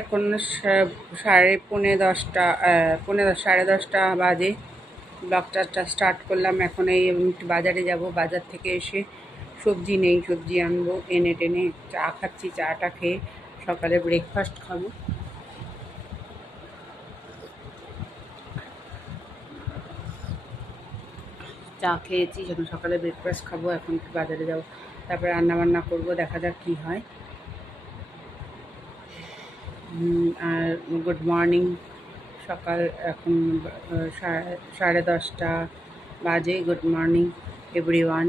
এখন সাড়ে পৌনে 10টা, সাড়ে 10টা বাজে। ব্লগটা স্টার্ট করলাম। এখন এই একটু বাজারে যাব, বাজার থেকে এসে সবজি নেই, সবজি আনবো, এনে টেনে চা খাচ্ছি। চাটা খেয়ে সকালে ব্রেকফাস্ট খাবো। চা খেয়েছি, যখন সকালে ব্রেকফাস্ট খাবো। এখন একটু বাজারে যাবো, তারপরে রান্নাবান্না করবো, দেখা যাক কী হয়। আর গুড মর্নিং, সকাল এখন সাড়ে 10টা বাজে। Good morning everyone.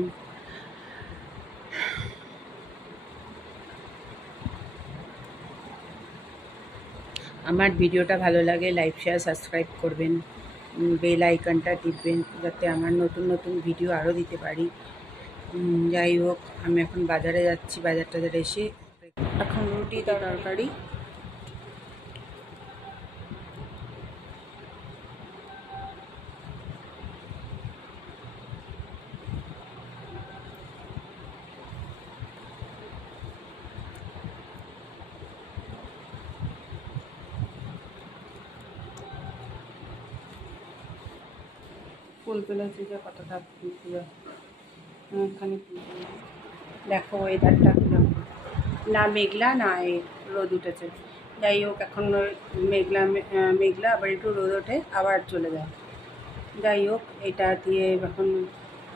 আমার ভিডিওটা ভালো লাগে লাইক শেয়ার সাবস্ক্রাইব করবেন, বেল আইকনটা টিপবেন যাতে আমার নতুন নতুন ভিডিও আরও দিতে পারি। যাই হোক, আমি এখন বাজারে যাচ্ছি। বাজার টাজার এসে এখন রুটি তরকারি। ফুল তুলেছি যে কতটা ফুল তুলে এখানে দেখো ওয়েদারটা না মেঘলা না রোদ উঠেছে। যাই হোক, এখন মেঘলা মেঘলা, আবার একটু রোদ ওঠে আবার চলে যায়। যাই হোক, এটা দিয়ে এখন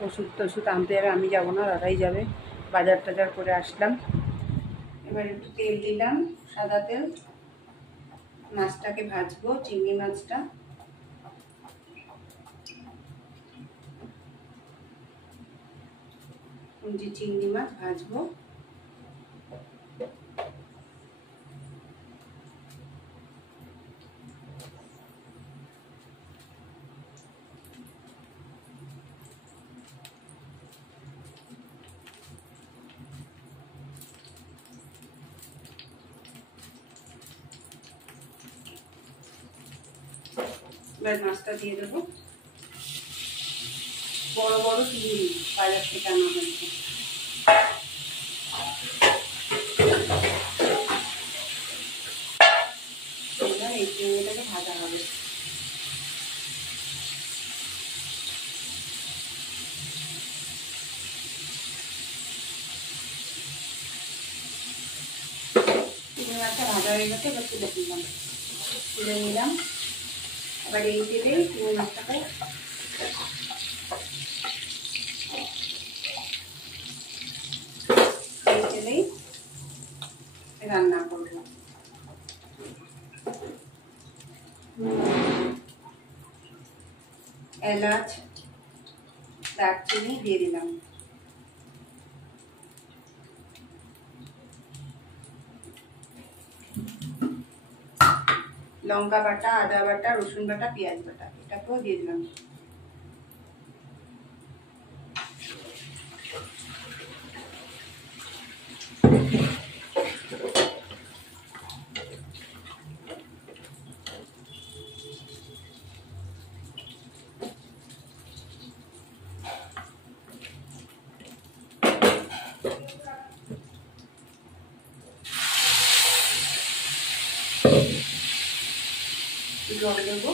ওষুধ টষুধ আনতে যাবে, আমি যাব না, দাদাই যাবে। বাজার টাজার করে আসলাম। এবার একটু তেল দিলাম, সাদা তেল। মাছটাকে ভাজবো, চিংড়ি মাছটা। চিংড়ি মাছ ভাজবো। এবার মাছটা দিয়ে দেবো। বড় বড় চিংড়ি বাজার থেকে আনা হয়েছে। এবার এই চিংড়িটাকে ভাজা হবে। চিংড়ি মাছটা ভাজা হয়ে গেছে, এবার তুলে দিলাম। তুলে নিলাম। এবার এই তেলে চিংড়ি মাছটাকে এই তেলেই রান্না করবো। এলাচ দারচিনি দিয়ে দিলাম। লঙ্কা বাটা, আদা বাটা, রসুন বাটা, পেঁয়াজ বাটা, এটাকেও দিয়ে দিলাম। জল দেবো।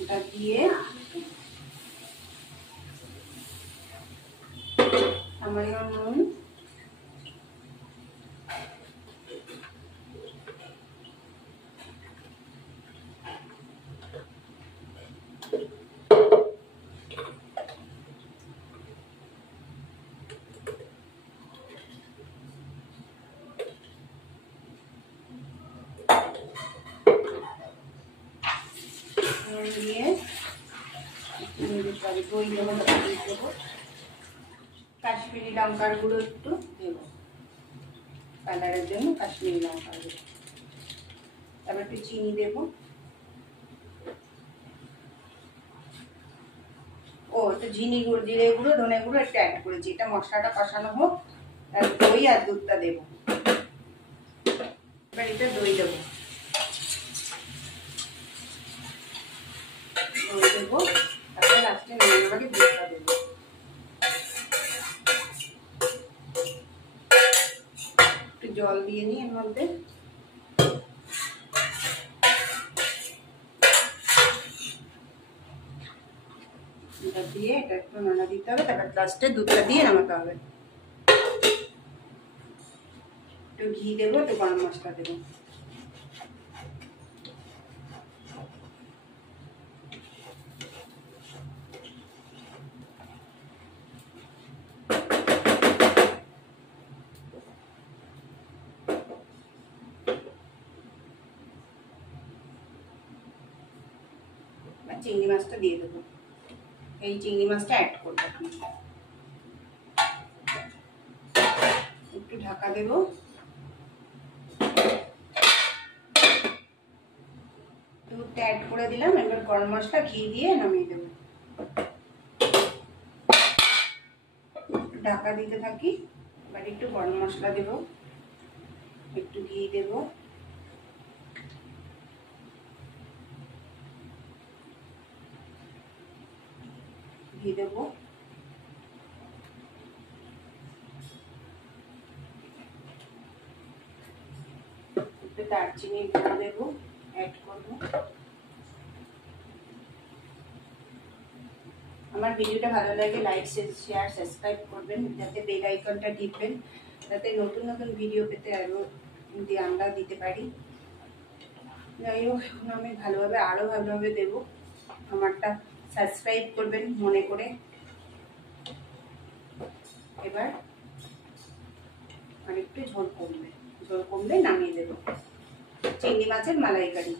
এটা দিয়ে সামান্য নুন, দিয়ে দই দেবো, কাশ্মীরি লঙ্কার গুঁড়ো একটু দেবো কালারের জন্য, কাশ্মীরি লঙ্কার গুঁড়ো। তারপর একটু চিনি দেবো। ও একটু জিরে গুঁড়ো, ধনে গুঁড়ো একটু অ্যাড করেছি। এটা মশলাটা কষানো হোক, আর দই আর দুধটা দেবো। এবার এটা দই দেবো। দই দেবো, তারপরে লাস্টে নামানোর আগে দুধটা দেবো। একটু জল দিয়ে নিই এর মধ্যে। এটা দিয়ে এটা একটু নাড়া দিতে হবে, তারপর লাস্টে দুধটা দিয়ে নামাতে হবে। একটু ঘি দেবো, একটু গরম মশলা দেবো। চিংড়ি মাছটা দিয়ে দেবো। এই চিংড়ি মাছটা অ্যাড করবো। একটু ঢাকা দেবো। দুধটা অ্যাড করে দিলাম, এবার গরম মশলা ঘি দিয়ে নামিয়ে দেবো। ঢাকা দিতে থাকি। এবার একটু গরম মশলা দেবো, একটু ঘি দেবো, ঘি দেবো, একটু দারচিনি গুঁড়ো দেবো, অ্যাড করবো। আমার ভিডিওটা ভালো লাগে লাইক শেয়ার সাবস্ক্রাইব করবেন, যাতে বেল আইকনটা টিপবেন, যাতে নতুন নতুন ভিডিও পেতে আরও আমরা দিতে পারি। যাই হোক, এখন আমি আরও ভালোভাবে দেবো। আমারটা সাবস্ক্রাইব করবেন মনে করে। এবার আরেকটু ঝোল কমলে নামিয়ে দেবো। চিংড়ি মাছের মালাইকারি।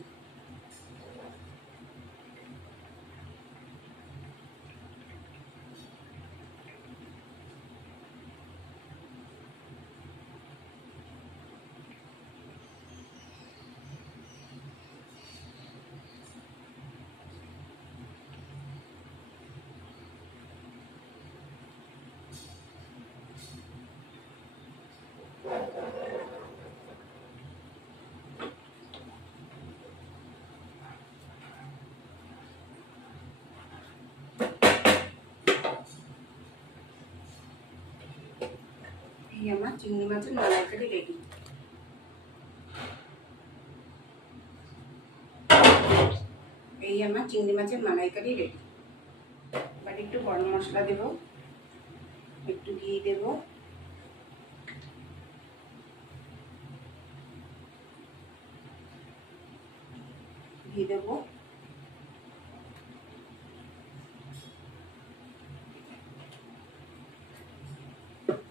এই আমার চিংড়ি মাছের মালাইকারি রেডি। এবার একটু গরম মশলা দেবো, একটু ঘি দেবো,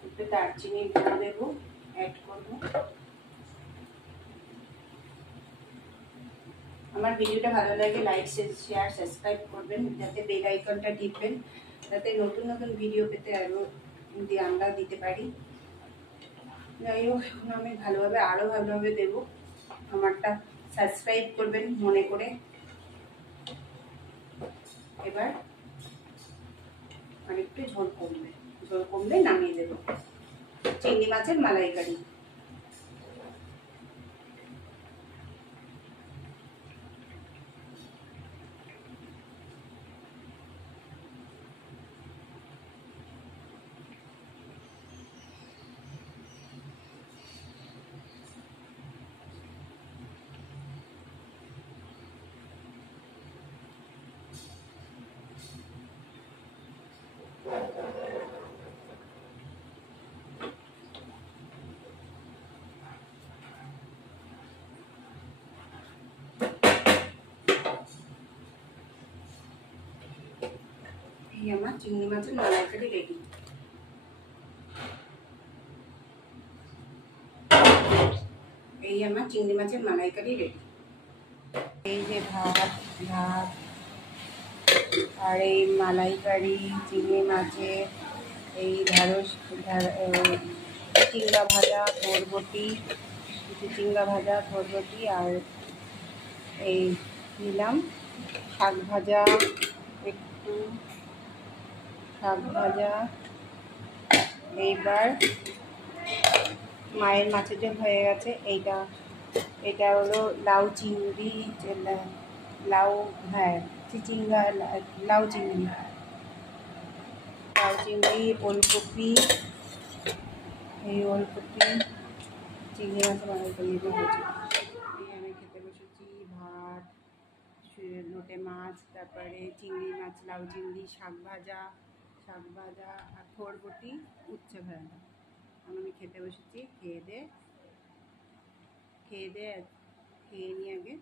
একটু দারচিনি গুঁড়ো দেবো, অ্যাড করবো। আমার ভিডিওটা ভালো লাগে লাইক শেয়ার সাবস্ক্রাইব করবেন, যাতে বেল আইকনটা টিপবেন, যাতে নতুন নতুন ভিডিও পেতে আরও আমরা দিতে পারি। যাই হোক, এখন আমি আরও ভালোভাবে দেবো। আমারটা সাবস্ক্রাইব করবেন মনে করে। এবার আরেকটু ঝোল কমলে নামিয়ে দেবো। চিংড়ি মাছের মালাইকারি। এই আমার চিংড়ি মাছের মালাইকারি রেডি। এই যে ভাত আর এই মালাইকারি চিংড়ি মাছের, এই চিংড়া ভাজা বরবটি, আর এই নিলাম শাক ভাজা, এইবার মায়ের মাছের ঝোল হয়ে গেছে। এটা হলো লাউ চিংড়ি, লাউ, হ্যাঁ চিচিঙ্গা, লাউ চিংড়ি, ওলকপি, এই ওলকপি চিংড়ি মাছ বানাই করলে হয়েছে। এই আমি খেতে বসেছি ভাত, লোটে মাছ, তারপরে চিংড়ি মাছ, লাউ চিংড়ি, শাক ভাজা আর বরবটি, উচ্ছে ভাজা। আমি খেতে বসেছি। খেয়ে দিয়ে খেয়ে নিয়ে আগে